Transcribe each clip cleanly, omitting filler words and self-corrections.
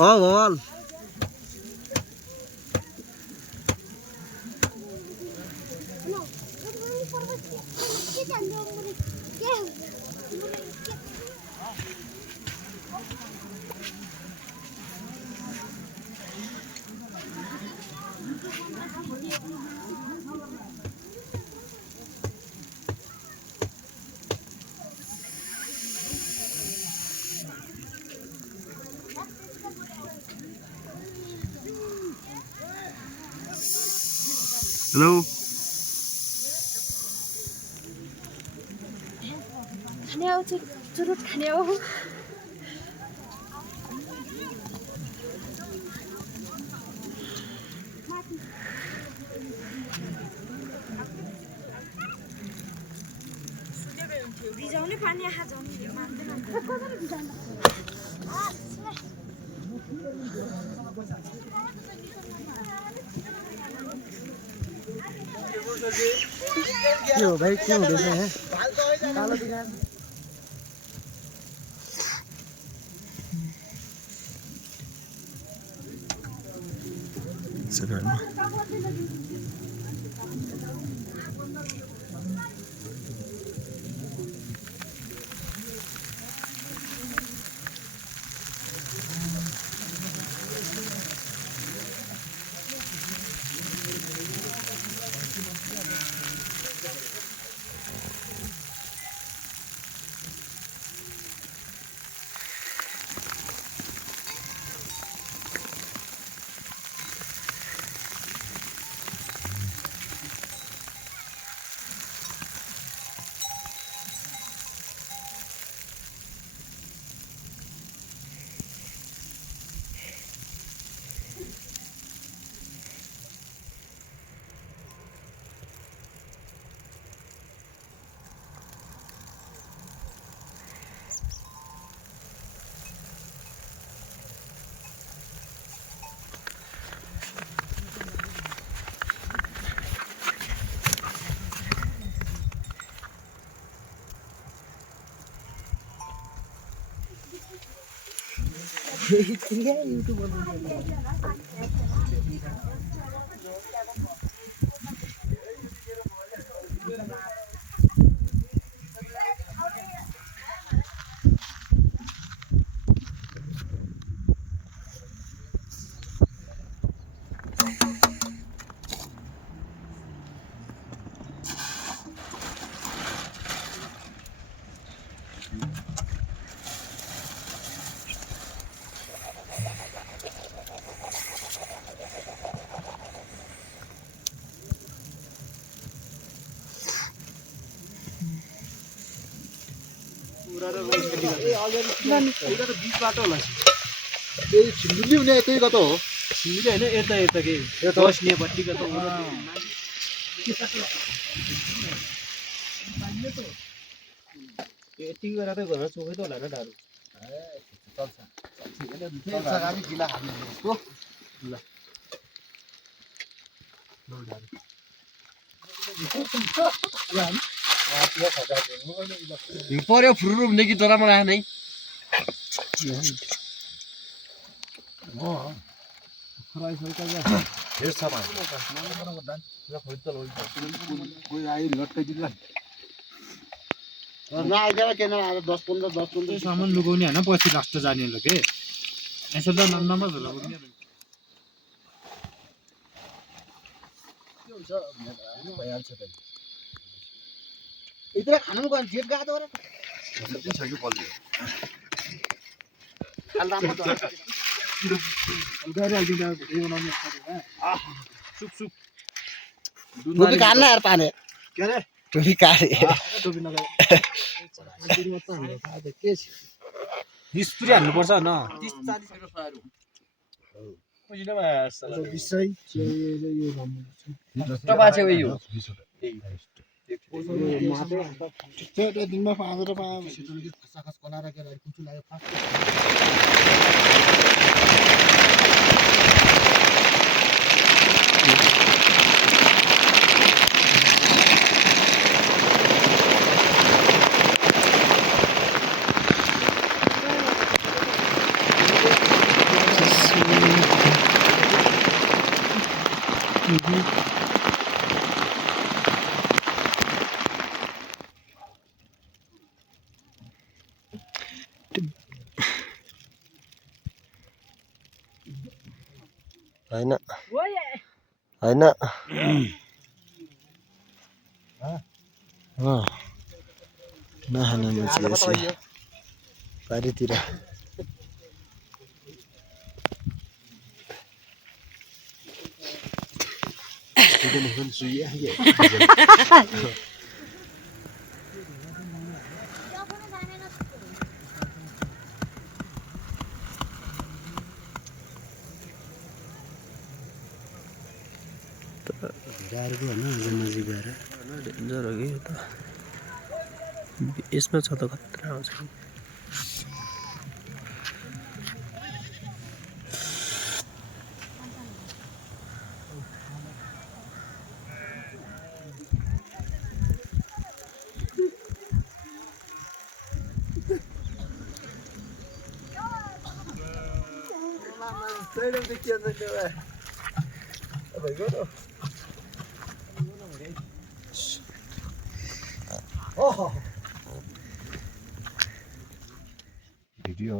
भगवान हेलो खाने आऊ चुरुट खाने आऊ भिजाउने पानी आहा जाउने मान्दैन कसरी भिजाउनु के हो भाइ के हुँदैछ यहाँ कालो बिगार YouTube बीच बाटो होला त्यही छिन्डुली हुने यतै कता हो छिन्डुली होइन यता यता के बस्नेपट्टि कता हो यति गरेर त घर चोकै त होला र दारु चल्छ हामी गिला खाने जस्तो ल पर्यो फुरुरु हुने कि डरामा राख नै सामान लुगाउने होइन पछि लास्ट जाने के यसो त नम्बर होला भइहाल्छ त इतने खानु को जेट गा दो रे दिन छ कि पल्ले खाल राम्रो त गरे अलि भिडियो बनाउने छ आ सुप सुप टोपी काट्न यार पाने के रे टोपी काटे टोपी नगरे दिन मत हाल्नु थाहा छ के छ 20 पुरी हाल्नु पर्छ न 30 40 रुपैयाँ फायरु पुजिन भए 20 यो राम्रो छ बाचे यो त्यो दिनमा 5 रुपैयाँ खसाखस कलाएर के कुचु लाग्यो फास्ट होइन होइन नखान मिल्छ पारितिर गाडीको होइन आज नजिक गएर डेन्जर हो कि यो त यसमा छ त खतरा आउँछ भिडियो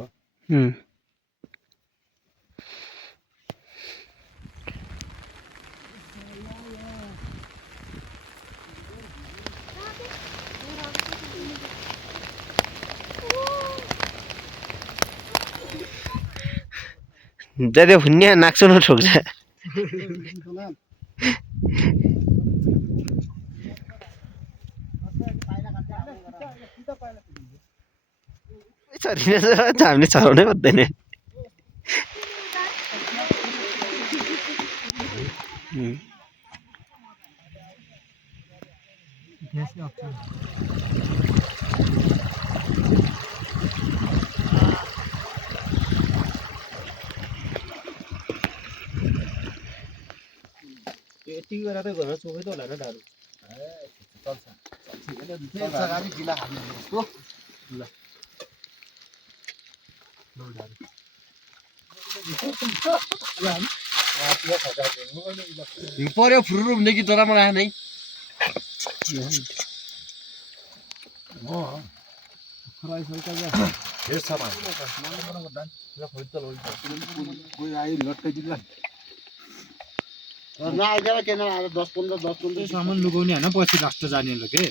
जति हुन्ने नाक्सो नठोक्छ हामीले चलाउनै पर्दैन यति गरेर त घर चोकै त होला र दारु चल्छ गाडी जिल्ला खानु ल पर्यो फुरुरु हुँदै कि तर मलाई नै सामान लुगाउने होइन पछि लास्ट जाने के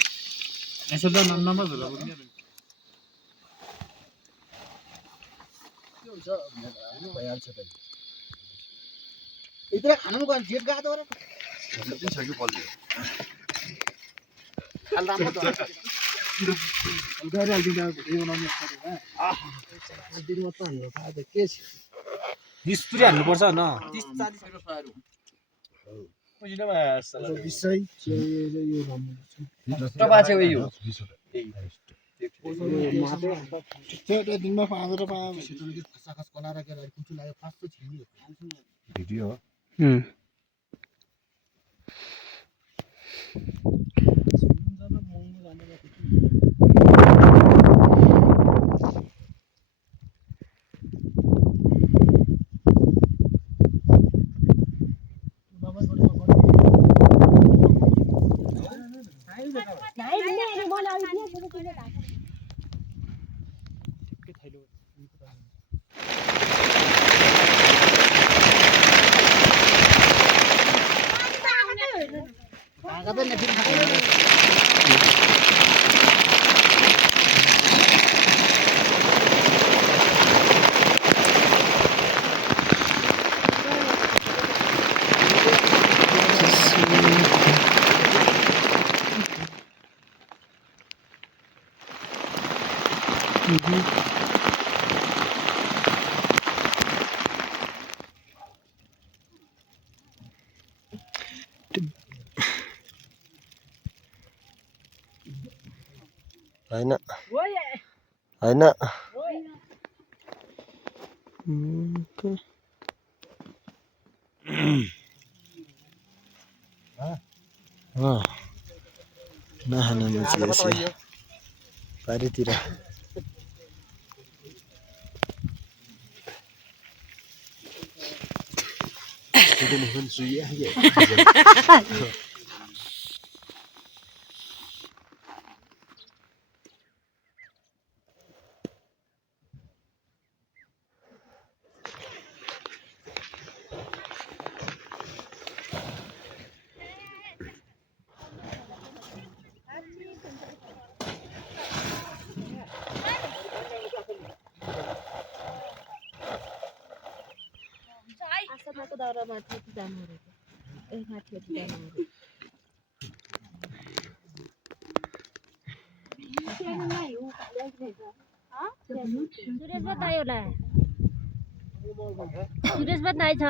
यसो त नम्बर होला इधर खानु गयो जेट गएको हो र छ कि पल्ले खाल राम्रो त गाडी हाल्दिँदा भिडियो बनाउनु पर्छ हैन दिन मात्र हाल्नु थाहा त के छ 20 पुरै हाल्नु पर्छ न 30 40 किलो सयहरु बुझिन भए साला 20 यो राम्रो छ त बाछे हो यो त्यो दिनमा 5 र 5 सिटोले खसाखस कलाएर के कुचु लाग्यो फास्ट छिन्यो भिडियो हैन हैन नखान मिल्छ पारितिर Itu bukan suya aja. आसामाको दाउरा माथि जानुहुँदैछ ए माथि जानुहुँदैछ सुरेश बतायो होला सुरेश बताइ छ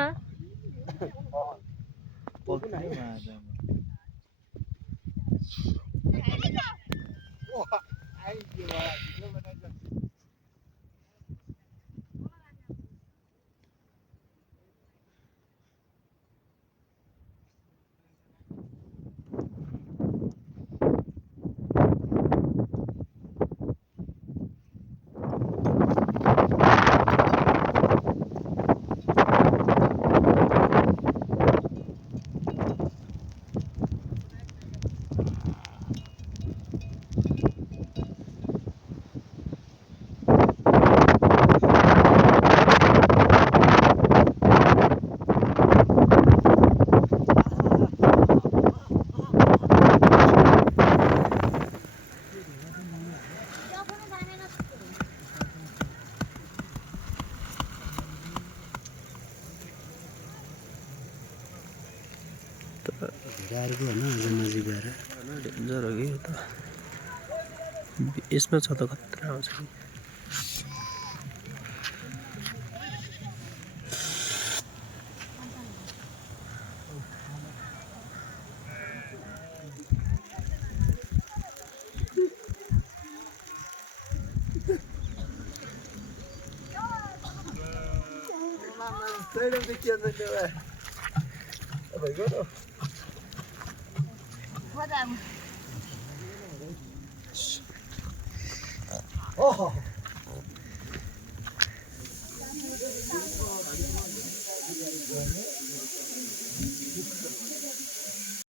गाडीको होइन अझ नजिक गएर डेन्जर हो कि यो त यसमा छ त खतरा आउँछ नि Oh.